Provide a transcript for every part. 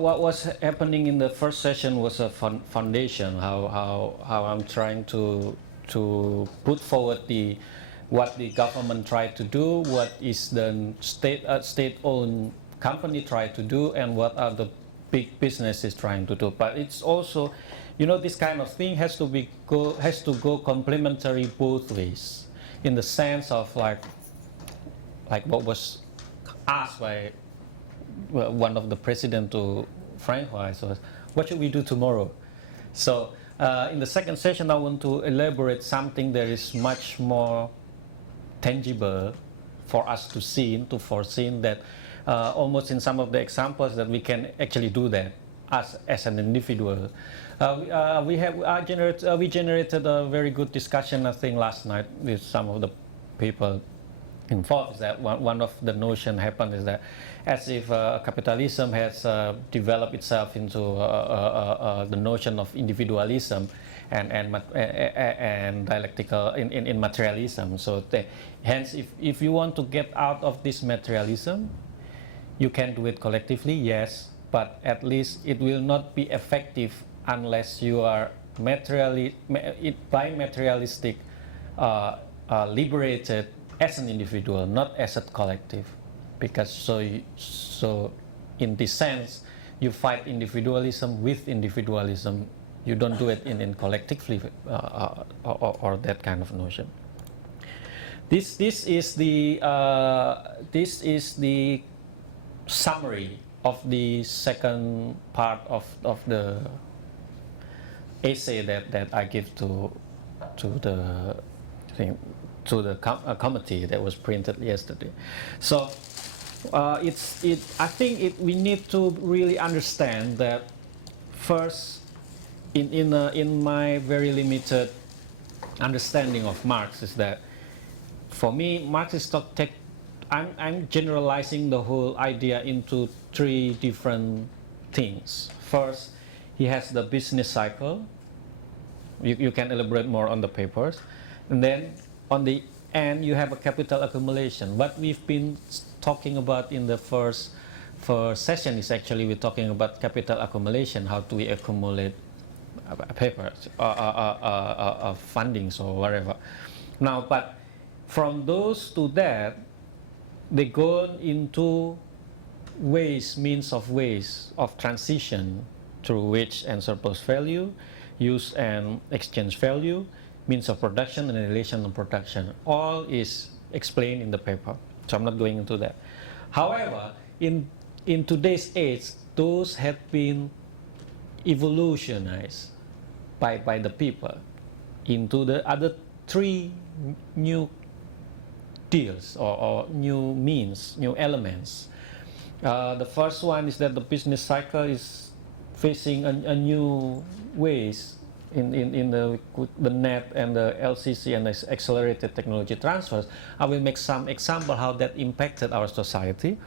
what was happening in the first session was a foundation. How I'm trying to put forward what the government tried to do, what is the state-owned company tried to do, and what are the big businesses trying to do. But it's also, this kind of thing has to go complementary both ways, in the sense of like what was asked by one of the president to Frank Weiss was, what should we do tomorrow? So in the second session, I want to elaborate something that is much more tangible for us to see, to foresee that almost in some of the examples that we can actually do that as an individual. We generated a very good discussion, I think, last night with some of the people involved. Is that one of the notion happened is that as if capitalism has developed itself into the notion of individualism and dialectical in materialism. So hence, if you want to get out of this materialism, you can do it collectively, yes, but at least it will not be effective unless you are materialistic liberated as an individual, not as a collective. Because so in this sense, you fight individualism with individualism. You don't do it in collectively or that kind of notion. This is the summary of the second part of the essay that I give to the committee that was printed yesterday. So I think we need to really understand that first, in my very limited understanding of Marx, is that for me, Marx is I'm generalizing the whole idea into three different things. First, he has the business cycle. You can elaborate more on the papers. And then on the end, you have a capital accumulation. What we've been talking about in the first session is actually we're talking about capital accumulation. How do we accumulate papers, fundings or whatever. Now, but from those to that, they go into means of ways of transition through wage and surplus value, use and exchange value, means of production and relation of production. All is explained in the paper, so I'm not going into that. However, in today's age, those have been evolutionized by the people into the other three new deals or new means, new elements. The first one is that the business cycle is facing a new ways in the net and the LCC and the accelerated technology transfers. I will make some example how that impacted our society.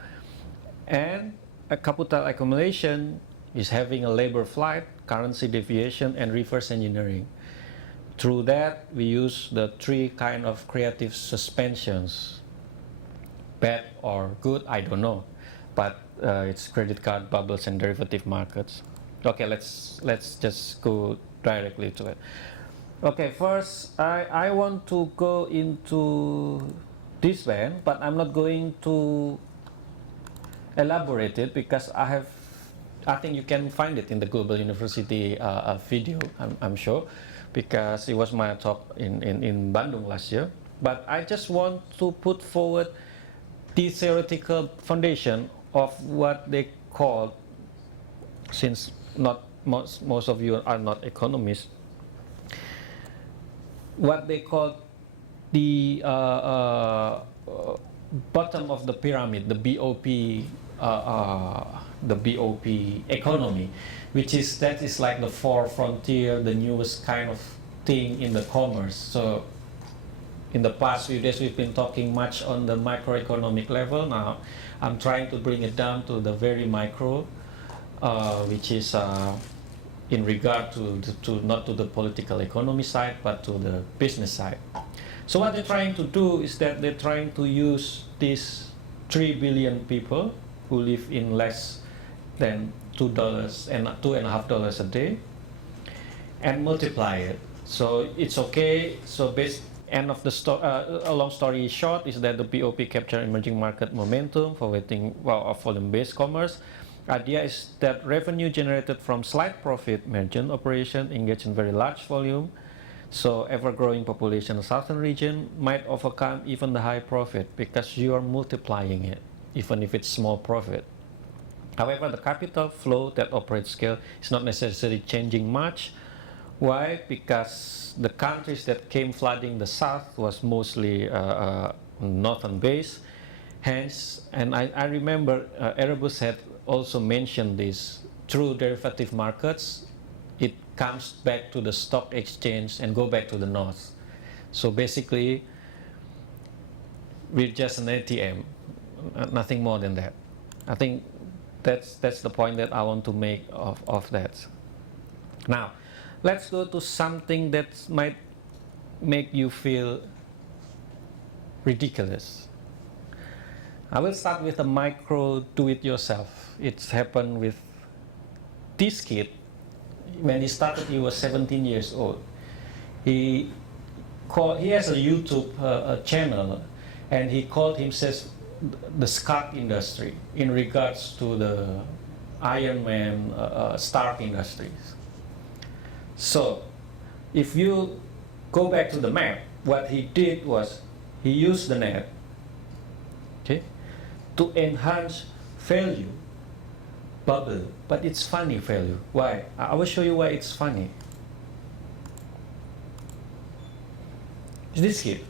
And a capital accumulation is having a labor flight, currency deviation, and reverse engineering. Through that, we use the three kind of creative suspensions. Bad or good, I don't know, but it's credit card bubbles and derivative markets. Okay, let's just go directly to it. Okay, first I want to go into this one, but I'm not going to elaborate it because I think you can find it in the Global University video, I'm sure, because it was my talk in Bandung last year. But I just want to put forward the theoretical foundation of what they call, since not most of you are not economists, what they call the bottom of the pyramid, the BOP economy, which is like the fourth frontier, the newest kind of thing in the commerce. So in the past few days we've been talking much on the microeconomic level. Now I'm trying to bring it down to the very micro, which is in regard to not to the political economy side but to the business side. So what they're trying to do is that they're trying to use these 3 billion people who live in less than $2 and $2.50 a day, and multiply it. So it's okay. So end of the a long story short is that the BOP capture emerging market momentum for volume-based commerce. Idea is that revenue generated from slight profit margin operation engaged in very large volume, so ever-growing population of southern region might overcome even the high profit because you are multiplying it, even if it's small profit. However, the capital flow that operates scale is not necessarily changing much. Why? Because the countries that came flooding the south was mostly northern based. Hence, and I remember Erebus had also mentioned this, through derivative markets, it comes back to the stock exchange and go back to the north. So basically, we're just an ATM, nothing more than that. I think that's the point that I want to make of that. Now, let's go to something that might make you feel ridiculous. I will start with a micro do-it-yourself. It's happened with this kid. When he started, he was 17 years old. He has a YouTube channel, and he called himself the Scarf industry in regards to the Iron Man Stark industries. So, if you go back to the map, what he did was he used the net, okay, to enhance value bubble, but it's funny value. Why? I will show you why it's funny. This here.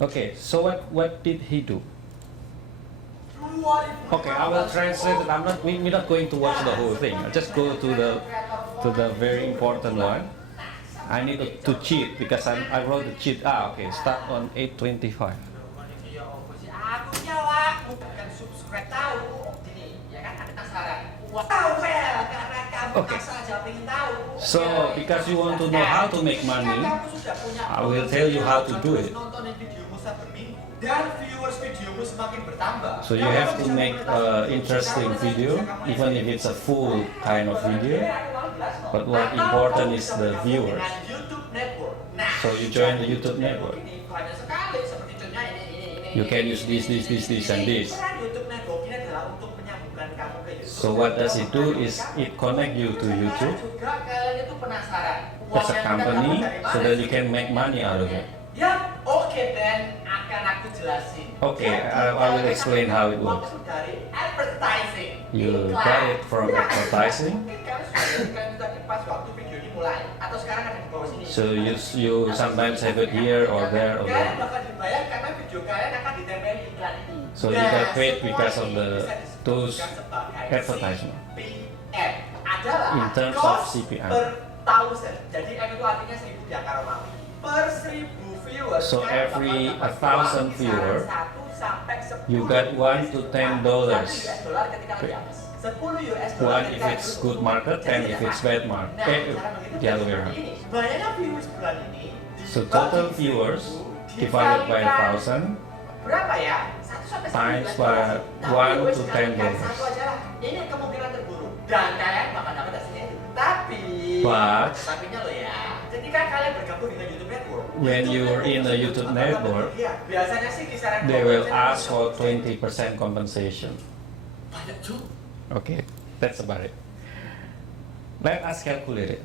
Okay, so what did he do? Okay, I will translate it. We're not going to watch the whole thing. I'll just go to the very important one. I need to cheat because I wrote the cheat. Okay, start on 8:25. Okay. So, because you want to know how to make money, I will tell you how to do it. So you have to make an interesting video, even if it's a full kind of video. But what important is the viewers. So you join the YouTube network. You can use this, and this. So what does it do is it connect you to YouTube as a company so that you can make money out of it. Okay, I will explain how it works. You got it from advertising. So you sometimes have it here or there or there. So you get paid because of those advertisements. In terms of CPM. So every 1,000 viewers, you got $1 to $10. One if it's good market, 10 if it's bad market. The other way around. So total viewers divided by 1,000 times by $1 to $10. But when you're in the YouTube network, they will ask for 20% compensation. Okay, that's about it. Let us calculate it.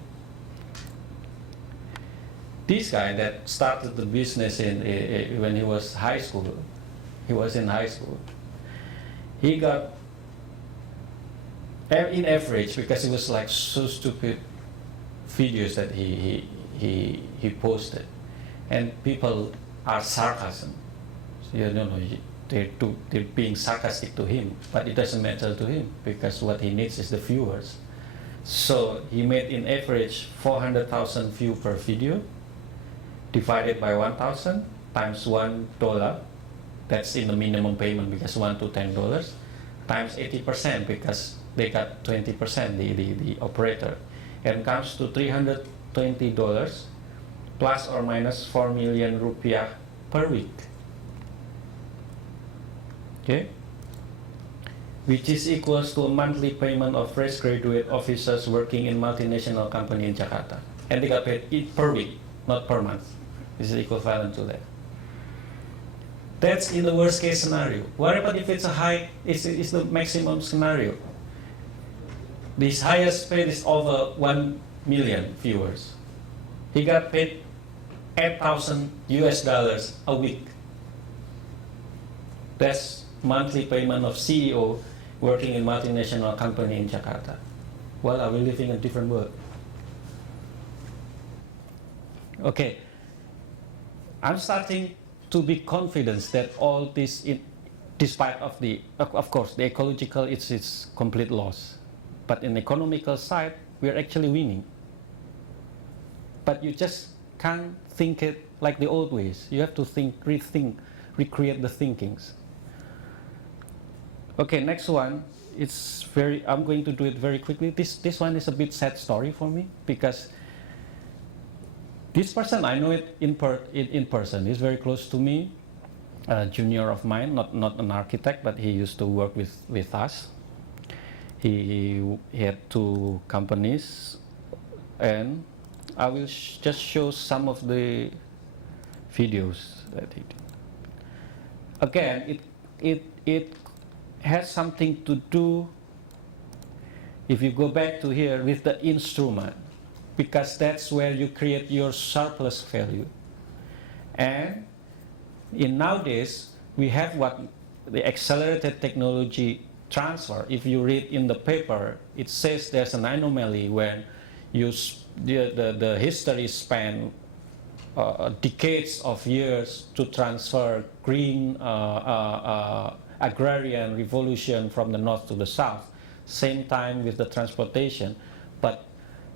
This guy that started the business when he was high school, he got, in average, because it was like so stupid videos that he posted, and people are sarcasm. So you don't know, they're being sarcastic to him, but it doesn't matter to him because what he needs is the viewers. So he made in average 400,000 views per video, divided by 1,000 times $1. That's in the minimum payment because $1 to $10 times 80% because they got 20% the operator, and comes to $320 plus or minus 4 million rupiah per week. Okay. which is equals to a monthly payment of fresh graduate officers working in multinational company in Jakarta. And they got paid per week, not per month. This is equivalent to that. That's in the worst case scenario. What about if it's a high, it's the maximum scenario? This highest paid is over 1 million viewers. He got paid $8,000 a week. That's monthly payment of CEO working in multinational company in Jakarta. Well, are we living in a different world? Okay, I'm starting to be confident that all this, despite of course, the ecological, it's complete loss. But in the economical side, we're actually winning. But you just can't think it like the old ways. You have to rethink, recreate the thinkings. Okay, next one. I'm going to do it very quickly. This one is a bit sad story for me because this person, I know it in person. He's very close to me, a junior of mine, not an architect, but he used to work with us. He had 2 companies, and I will just show some of the videos that he did. Again, it has something to do, if you go back to here, with the instrument, because that's where you create your surplus value. And in nowadays, we have what the accelerated technology transfer. If you read in the paper, it says there's an anomaly when the history span decades of years to transfer green agrarian revolution from the north to the south. Same time with the transportation. But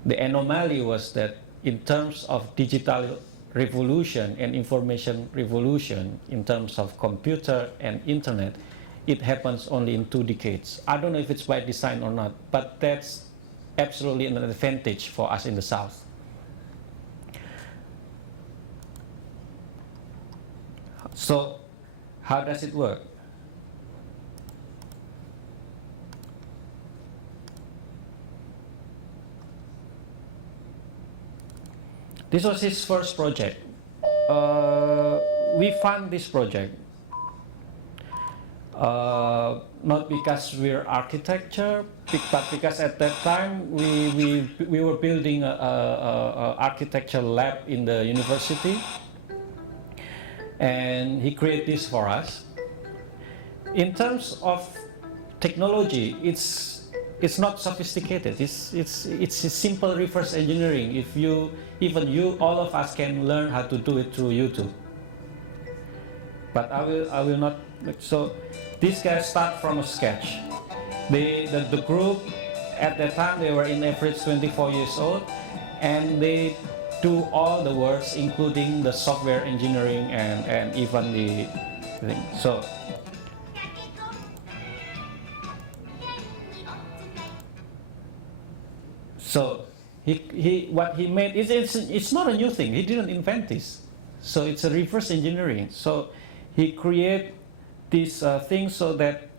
the anomaly was that in terms of digital revolution and information revolution, in terms of computer and internet, it happens only in 2 decades. I don't know if it's by design or not, but that's absolutely an advantage for us in the South. So, how does it work? This was his first project. We fund this project not because we're architecture, but because at that time we were building a architecture lab in the university, and he created this for us. In terms of technology, it's not sophisticated. It's a simple reverse engineering. If all of us can learn how to do it through YouTube. But I will not. So these guys start from a sketch. The group at that time, they were in average 24 years old, and they do all the works, including the software engineering and even the thing. So what he made it's not a new thing. He didn't invent this. So it's a reverse engineering. So he created this thing so that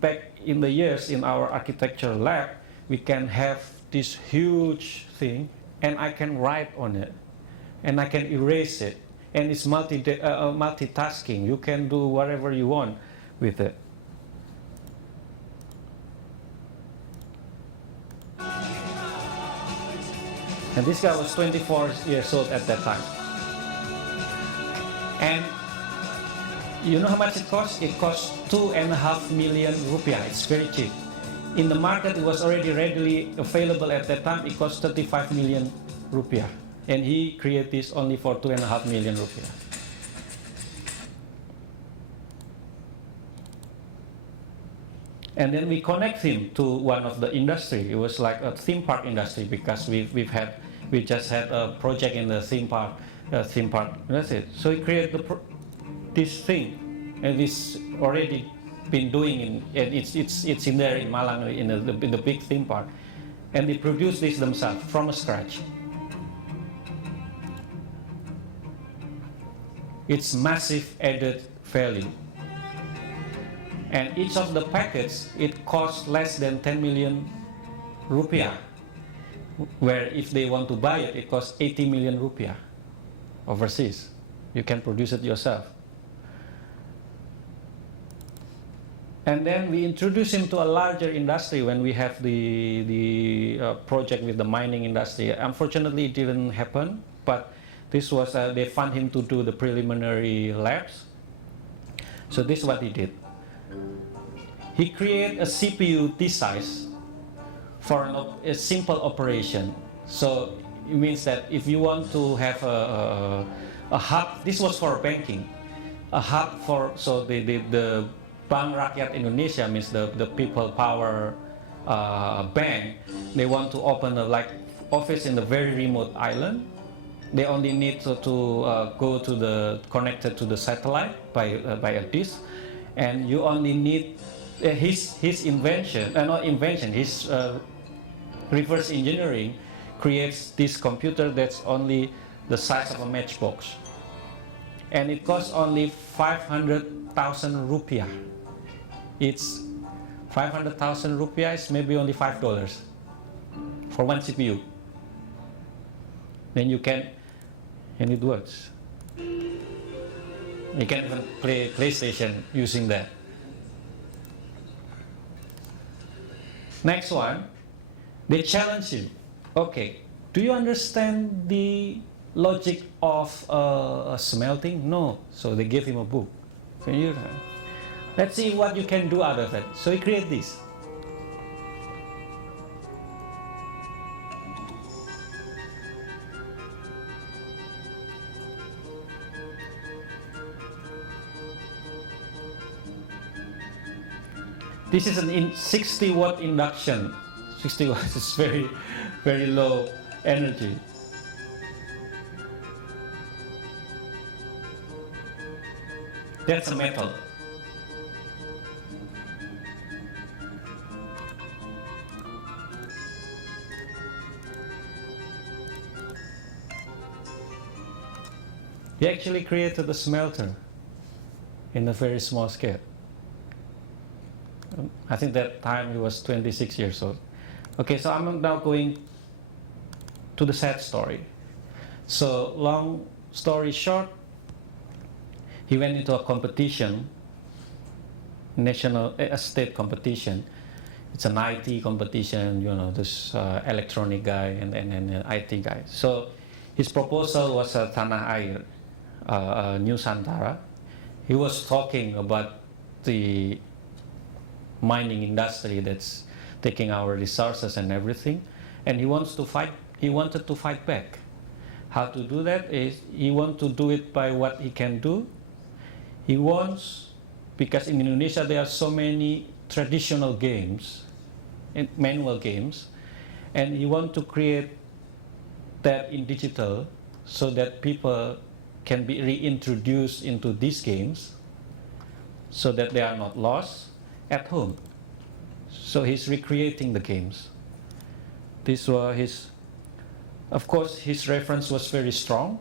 back in the years in our architecture lab, we can have this huge thing, and I can write on it, and I can erase it, and it's multitasking. You can do whatever you want with it. And this guy was 24 years old at that time. And you know how much it cost? It cost 2.5 million rupiah. It's very cheap. In the market, it was already readily available at that time. It cost 35 million rupiah. And he created this only for 2.5 million rupiah. And then we connect him to one of the industry. It was like a theme park industry, because we just had a project in the theme park. That's it. So he created this thing, and it's already been doing and it's in there in Malang in the big theme park, and they produce this themselves from scratch. It's massive added value. And each of the packets, it costs less than 10 million rupiah, where if they want to buy it, it costs 80 million rupiah overseas. You can produce it yourself. And then we introduce him to a larger industry when we have the project with the mining industry. Unfortunately, it didn't happen, but this was, they fund him to do the preliminary labs. So this is what he did. He created a CPU this size for a simple operation. So it means that if you want to have a hub, this was for banking, a hub for, so the Bank Rakyat Indonesia, means the people power bank, they want to open a like office in the very remote island. They only need to go to the connected to the satellite by a disk, and you only need his invention, not invention, his reverse engineering creates this computer that's only the size of a matchbox, and it costs only 500,000 rupiah. It's 500,000 rupiah is maybe only $5 for one CPU. Then you can, and it works. You can even play PlayStation using that. Next one, they challenge you. Okay, do you understand the logic of smelting? No. So they gave him a book. So let's see what you can do out of it. So he created this. This is an 60 watt induction. 60 watts is very, very low energy. That's a metal. He actually created a smelter in a very small scale. I think that time he was 26 years old. Okay, so I'm now going to the sad story. So long story short, he went into a competition, a state competition. It's an IT competition, you know, this electronic guy and an IT guy. So his proposal was a Tanah Air, Nusantara. He was talking about the mining industry that's taking our resources and everything, and he wanted to fight back. How to do that is he wants to do it by what he can do. He wants, because in Indonesia there are so many traditional games and manual games, and he wants to create that in digital so that people can be reintroduced into these games so that they are not lost at home. So he's recreating the games. This was his, of course, his reference was very strong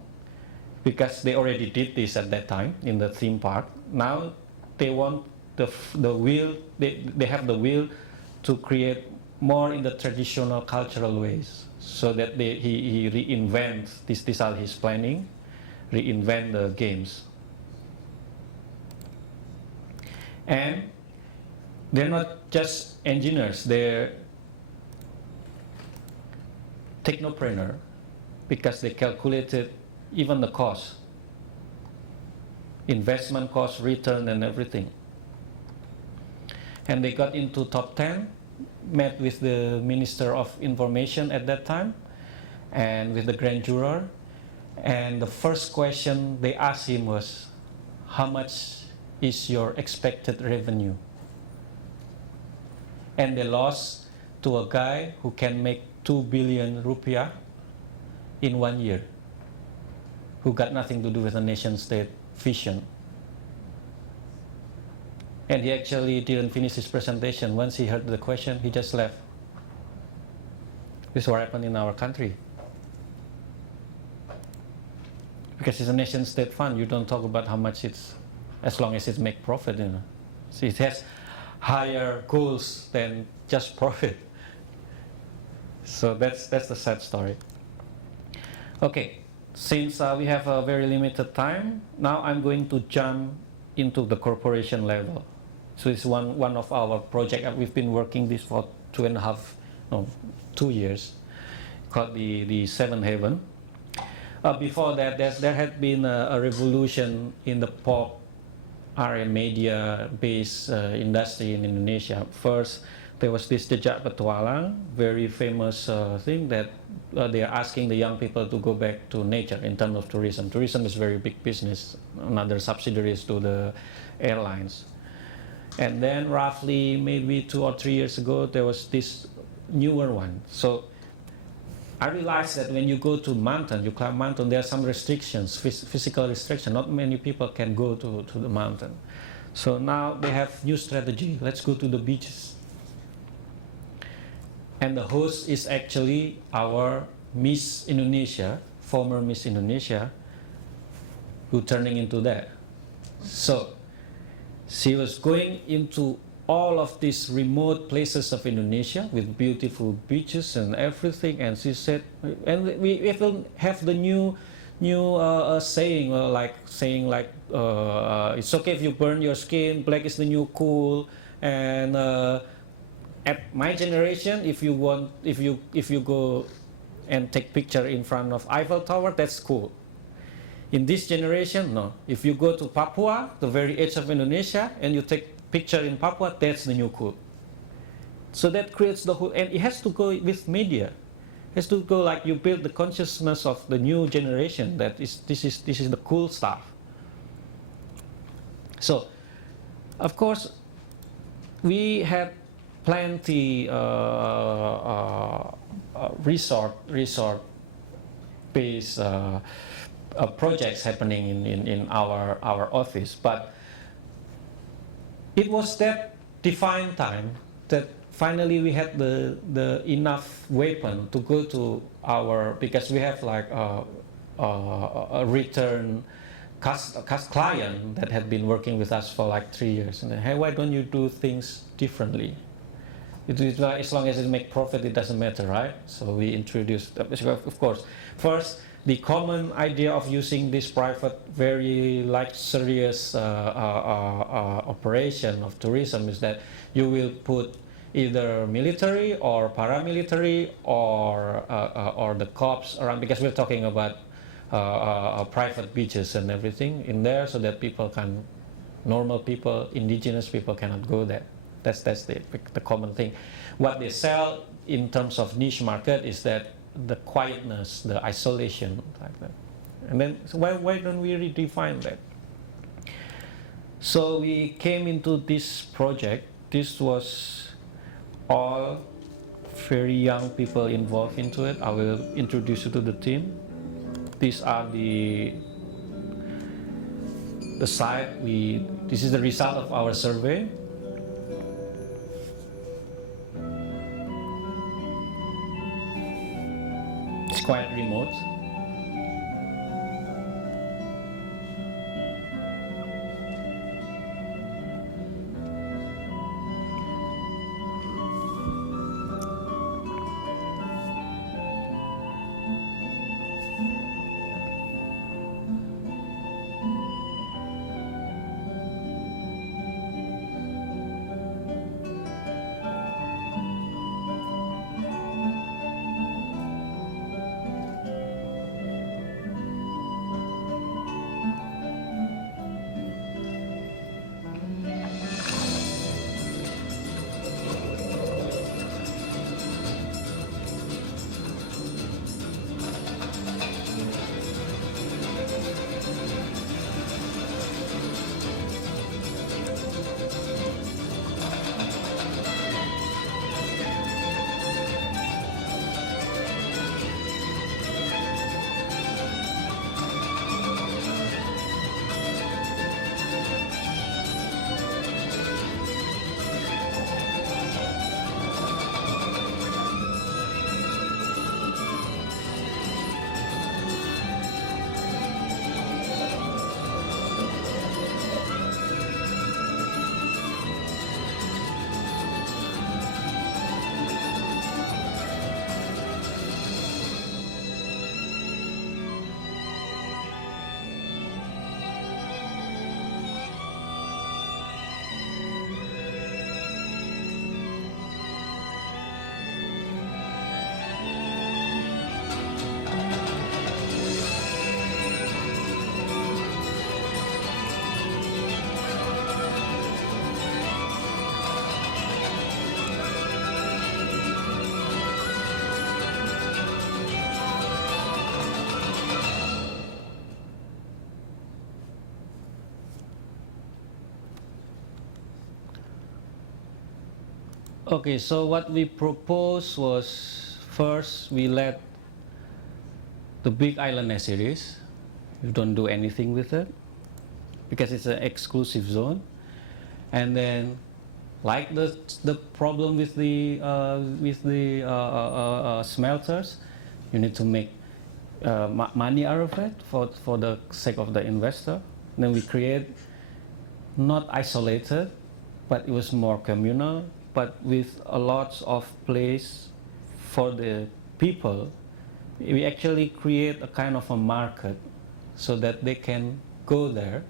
because they already did this at that time in the theme park. Now they want the will, they have the will to create more in the traditional cultural ways, so that he reinvents, these are his planning, reinvent the games. And they're not just engineers, they're technopreneur, because they calculated even the cost, investment cost, return and everything. And they got into top 10, met with the Minister of Information at that time and with the grand juror. And the first question they asked him was, how much is your expected revenue? And they lost to a guy who can make 2 billion rupiah in 1 year, who got nothing to do with a nation-state vision. And he actually didn't finish his presentation. Once he heard the question, he just left. This is what happened in our country. Because it's a nation-state fund, you don't talk about how much it's, as long as it makes profit, you know. So it has higher goals than just profit. So that's the sad story. Okay, since we have a very limited time, now I'm going to jump into the corporation level. So it's one of our project. We've been working this for 2 years, called the Seven Heaven. Before that, there had been a revolution in the pop area media-based industry in Indonesia. First, there was this Jejak Petualang, very famous thing that they are asking the young people to go back to nature in terms of tourism. Tourism is very big business, another subsidiaries to the airlines. And then roughly maybe 2 or 3 years ago, there was this newer one. So I realized that when you go to mountain, you climb mountain, there are some restrictions, physical restriction. Not many people can go to the mountain. So now they have new strategy. Let's go to the beaches. And the host is actually our Miss Indonesia, former Miss Indonesia, who turning into that. So she was going into all of these remote places of Indonesia with beautiful beaches and everything, and she said, and we even have the new saying, it's okay if you burn your skin, black is the new cool. And at my generation, if you go and take picture in front of Eiffel Tower, that's cool. In this generation, no. If you go to Papua, the very edge of Indonesia, and you take picture in Papua, that's the new cool. So that creates the whole, and it has to go with media. It has to go like you build the consciousness of the new generation that this is the cool stuff. So, of course, we had plenty resort-based projects happening in our office, but it was that defined time that finally we had the enough weapon to go to our, because we have like a return client that had been working with us for like 3 years, and then, hey, why don't you do things differently? As long as it make profit, it doesn't matter, right? So we introduced, of course, first the common idea of using this private, very like serious operation of tourism is that you will put either military or paramilitary or the cops around, because we're talking about private beaches and everything in there, so that people can, normal people, indigenous people cannot go there. That's the common thing. What they sell in terms of niche market is that the quietness, the isolation, like that. And then so why don't we redefine that? So we came into this project. This was all very young people involved into it. I will introduce you to the team. These are the site. This is the result of our survey. It's quite remote. Okay, so what we proposed was first we let the big island as it is. You don't do anything with it because it's an exclusive zone. And then, like the problem with the smelters, you need to make money out of it for the sake of the investor. Then we create not isolated, but it was more communal, but with a lot of place for the people. We actually create a kind of a market so that they can go there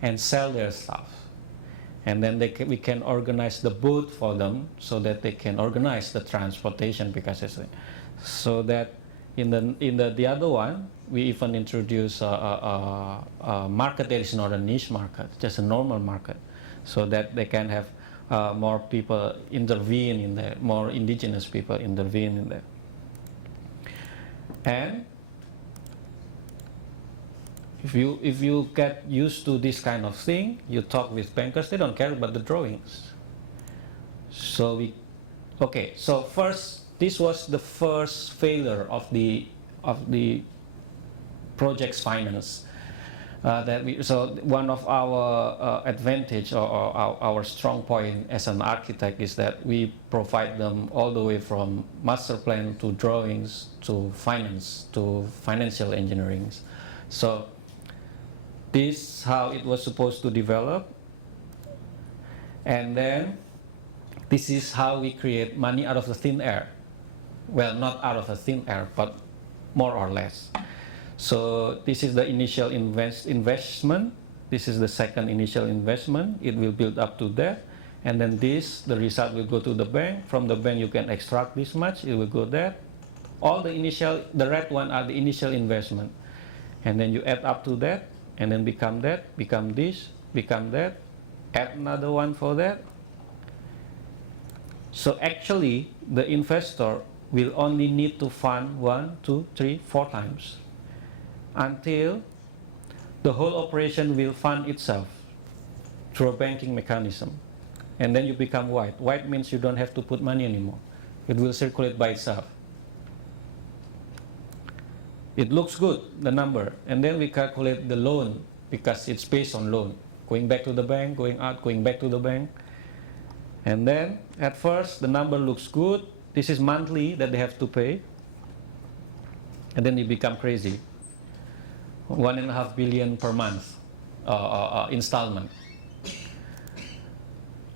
and sell their stuff. And then we can organize the boat for them so that they can organize the transportation, because it's so that in the other one we even introduce a market that is not a niche market, just a normal market, so that they can have more people intervene in there, more indigenous people intervene in there. And if you get used to this kind of thing, you talk with bankers, they don't care about the drawings. So so first, this was the first failure of the project's finance. So one of our advantage or our strong point as an architect is that we provide them all the way from master plan to drawings to finance to financial engineering. So this is how it was supposed to develop, and then this is how we create money out of the thin air. Well, not out of the thin air, but more or less. So this is the initial investment. This is the second initial investment. It will build up to that, and then the result will go to the bank. From the bank, you can extract this much. It will go there. All the red one are the initial investment, and then you add up to that, and then become that, become this, become that. Add another one for that. So actually, the investor will only need to fund 1, 2, 3, 4 times until the whole operation will fund itself through a banking mechanism. And then you become white. White means you don't have to put money anymore. It will circulate by itself. It looks good, the number. And then we calculate the loan, because it's based on loan. Going back to the bank, going out, going back to the bank. And then at first the number looks good. This is monthly that they have to pay. And then you become crazy. 1.5 billion per month installment.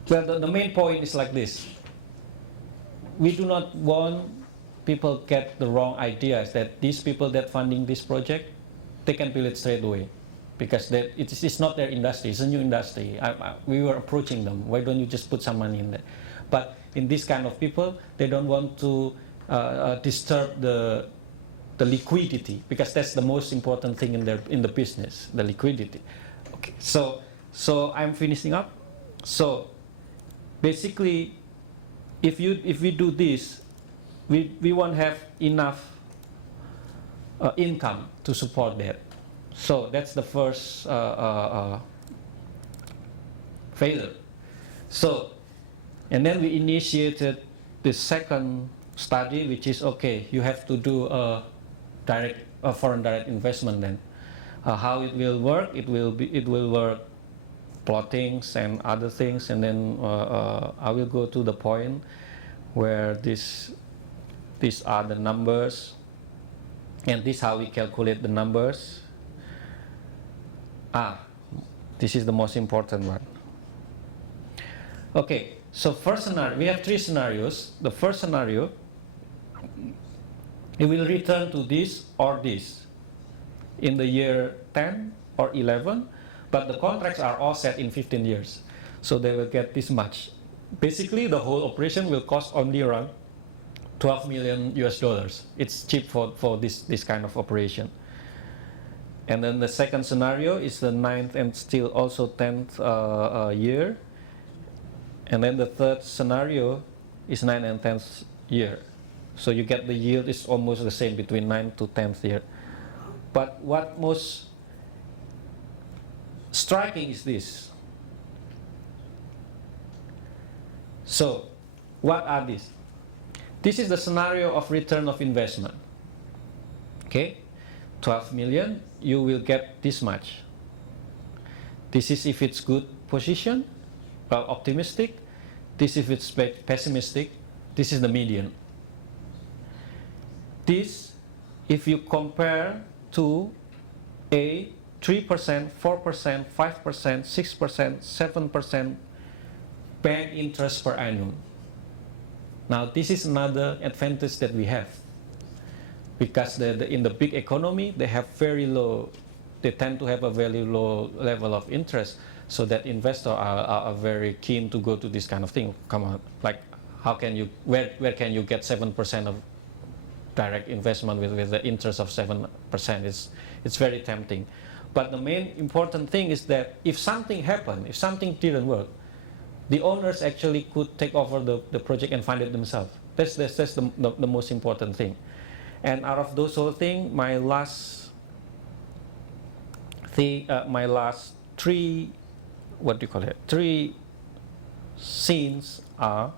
Well, the main point is like this. We do not want people get the wrong ideas that these people that funding this project, they can build it straight away, because it's not their industry, it's a new industry. We were approaching them, why don't you just put some money in there? But in this kind of people, they don't want to disturb the liquidity, because that's the most important thing in the business, the liquidity. Okay, so I'm finishing up. So basically, if we do this, we won't have enough income to support that. So that's the first failure. So, and then we initiated the second study, which is, okay, you have to do a foreign direct investment. Then how it will work? It will work plottings and other things, and then I will go to the point where these are the numbers, and this is how we calculate the numbers. This is the most important one. Okay, so first scenario, we have 3 scenarios. The first scenario, it will return to this or this in the year 10 or 11, but the contracts are all set in 15 years. So they will get this much. Basically, the whole operation will cost only around $12 million US. It's cheap for this kind of operation. And then the second scenario is the 9th and still also 10th year. And then the third scenario is 9th and 10th year. So you get the yield is almost the same between 9th to 10th year. But what most striking is this. So What are these? This is the scenario of return of investment. Okay, 12 million, you will get this much. This is if it's good position, well, optimistic. This if it's pessimistic. This is the median. This, if you compare to a 3%, 4%, 5%, 6%, 7% bank interest per annum. Now this is another advantage that we have, because in the big economy they have very low, they tend to have a very low level of interest, so that investors are very keen to go to this kind of thing. Come on, like how can you, where can you get 7% of direct investment with the interest of 7%? It's very tempting. But the main important thing is that if something happened, if something didn't work, the owners actually could take over the project and fund it themselves. That's the most important thing. And out of those whole things, my last three, what do you call it? 3 scenes are,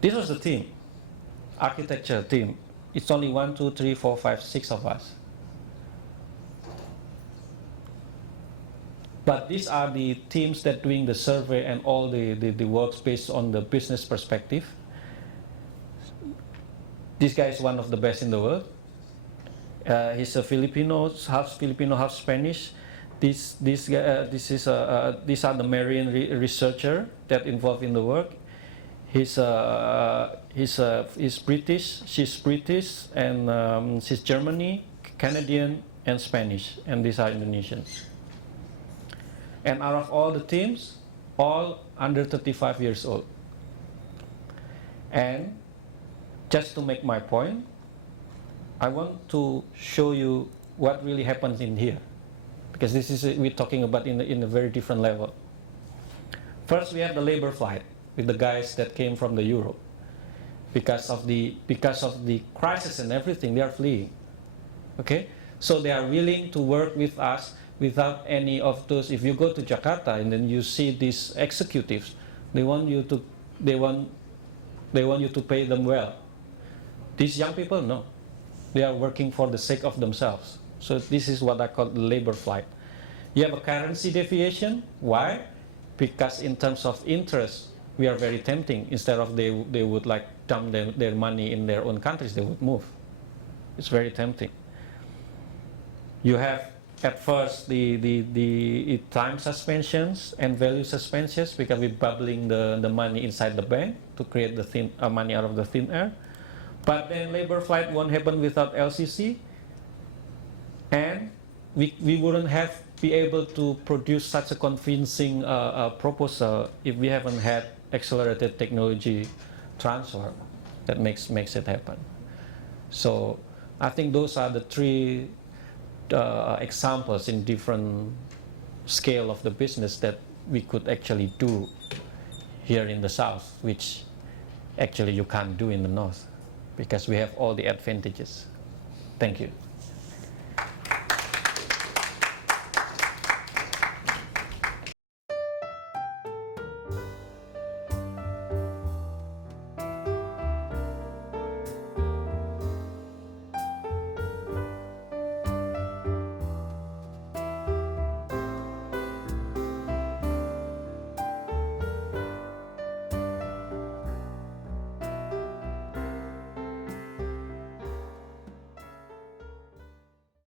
this was the team, architecture team. It's only 1, 2, 3, 4, 5, 6 of us. But these are the teams that doing the survey and all the works based on the business perspective. This guy is one of the best in the world. He's a Filipino, half Spanish. These are the marine researcher that involved in the work. He's British, she's British, and she's Germany, Canadian, and Spanish, and these are Indonesians. And out of all the teams, all under 35 years old. And just to make my point, I want to show you what really happens in here, because this is, we're talking about in a very different level. First, we have the labor flight with the guys that came from the Europe. Because of the crisis and everything, they are fleeing. Okay, so they are willing to work with us without any of those. If you go to Jakarta and then you see these executives, they want you to pay them well. These young people, no, they are working for the sake of themselves. So this is what I call the labor flight. You have a currency deviation. Why? Because in terms of interest, we are very tempting. Instead of they would like dump their money in their own countries, they would move. It's very tempting. You have at first the time suspensions and value suspensions, because we're bubbling the money inside the bank to create the money out of the thin air. But then labor flight won't happen without LCC, and we wouldn't be able to produce such a convincing proposal if we haven't had accelerated technology transfer that makes it happen. So I think those are the 3 examples in different scale of the business that we could actually do here in the South, which actually you can't do in the North, because we have all the advantages. Thank you.